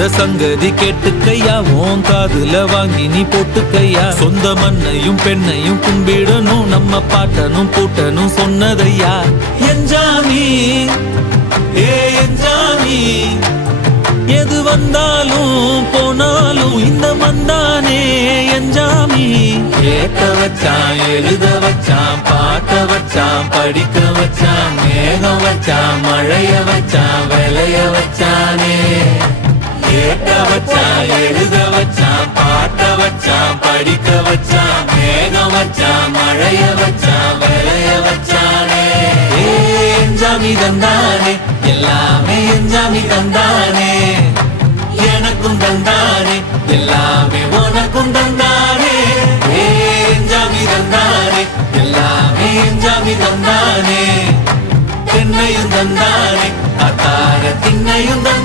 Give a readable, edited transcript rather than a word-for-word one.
சொல்லுற சங்கதி கேட்டுக்கையா, உன் காதுல வாங்கி நீ போட்டுக்கையா. சொந்த மண்ணையும் பெண்ணையும் கும்பிடணும், நம்ம பாட்டனும் பூட்டனும் சொன்னதையா. என்ஜாமி ஏ என்ஜாமி, எது வந்தாலும் போனாலும் இந்த மந்தானே என்ஜாமி. கேட்க வச்சான், எழுத வச்சான், பாட்ட வச்சான், படிக்க வச்சான், மேகம் வச்சான், மழைய வச்சான், விளைய வச்சானே. கேட்க வச்சான், எழுத வச்சான், பாட்ட வச்சான், படிக்க வச்சான், மேகம் வச்சான், மழைய வச்சான், விளைய வச்சானே. என்ஜாமி தந்தானே, எல்லாமே என்ஜாமி தந்தானே. எனக்கும் தந்தானே, எல்லாமே உனக்கும் தந்தானே. என்ஜாமி தந்தானே, எல்லாமே என்ஜாமி தந்தானே. தென்னையும் தந்தானே, அத்தார திண்ணையும் தந்தானே.